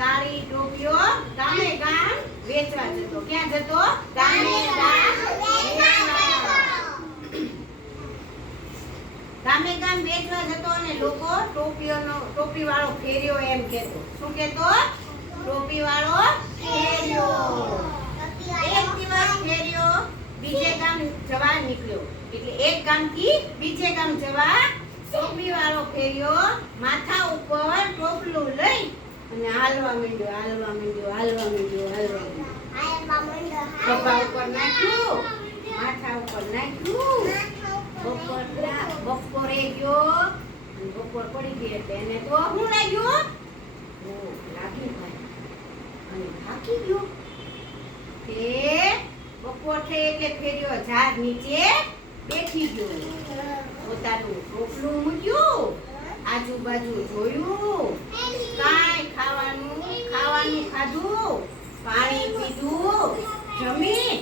કાળી ટોપીઓ ગામે ગામ વેચવા જતો. ક્યાં જતો? ગામે ગામ ગામે ગામ વેચવા જતો અને લોકો ટોપીઓનો ટોપી વાળો ફેર્યો એમ કહેતો. શું કહેતો? ટોપી વાળો ફેર્યો એક દિવસ ફેર્યો બીજે ગામ જવા નીકળ્યો. એટલે એક ગામથી બીજે ગામ જવા ટોપી વાળો ફેર્યો માથા ઉપર ટોપલું લઈ અને હાલવા માંડ્યો હાલવા માંડ્યો હાલવા માંડ્યો હાલવા માંડ્યો. પપ્પા ઉપર નાખ્યું, માથા ઉપર નાખ્યું. બપોર બપોરે ગયો બપોર પડી ગઈ એટલે એને તો હું લાગ્યું ફેર્યો ઝાડ નીચે બેઠી ગયો. પોતાનું ટોપલું મૂક્યું, આજુબાજુ જોયું કાંઈ ખાવાનું ખાવાનું ખાધું, પાણી પીધું, જમી.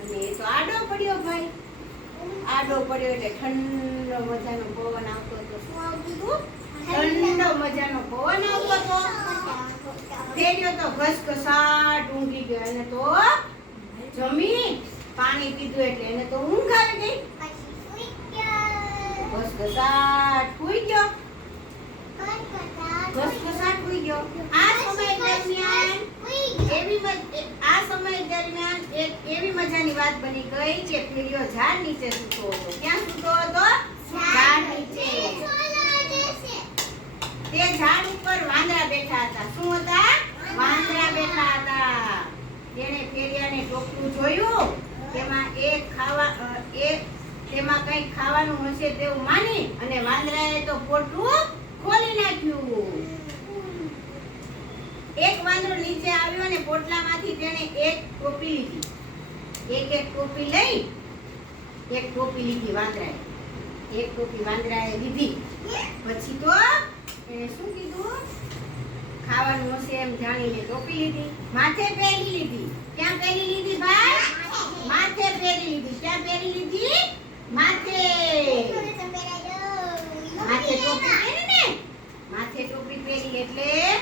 અને એ તો આડો પડ્યો ભાઈ. આડો પડ્યો એટલે ઠંડો મજાનો પવન આવતો હતો. શું આવતું હતું? ઠંડો મજાનો પવન આવતો હતો. ફેર્યો તો ઘસઘસાટ ઊંઘી ગયો. એને તો જમી, પાણી પીધું એટલે એને તો ઊંઘ આવી ગઈ. ઘસઘસાટ સૂઈ ગયો. ઘસઘસાટ ફૂઈ ગયો. આ વાંદરા બેઠા હતા. શું હતા? વાંદરા બેઠા જોયું. તેમાં એક ખાવા તેમાં કંઈક ખાવાનું હશે તેવું માની અને વાંદરાએ તો પોટલું ખોલી નાખ્યું. વાંદરો નીચે આવ્યો અને પોટલામાંથી તેણે એક ટોપી લીધી. એક એક ટોપી લઈ, એક ટોપી લીધી વાંદરાએ. એક ટોપી વાંદરાએ લીધી. પછી તો એણે શું કીધું? ખાવાનું હશે એમ જાણીને ટોપી લીધી. માથે પહેરી લીધી. ક્યાં પહેરી લીધી ભાઈ? માથે પહેરી લીધી. ક્યાં પહેરી લીધી? માથે. માથે ટોપી પહેરી માથે ટોપી પહેરી એટલે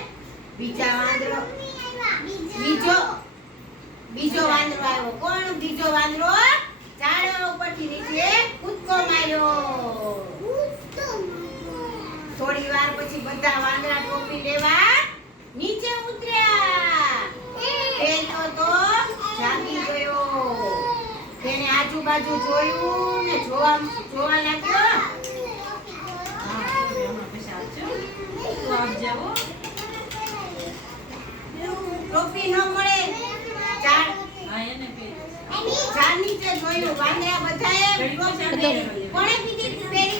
બીજા વાંદરો. બીજો બીજો વાંદરો આવ્યો. કોણ બીજો વાંદરો? ઝાડ ઉપરથી નીચે કૂદકો માર્યો. થોડી વાર પછી બધા વાંદરા ટોપી લેવા નીચે ઉતર્યા. પેલો તો જાગી ગયો. તેને આજુબાજુ જોયું ને જોવા જોવા લાગ્યો. ટોપી ન મળે. ઝાડ ઝાડ નીચે જોયું વાંદરા બધાએ કોણે. કોણે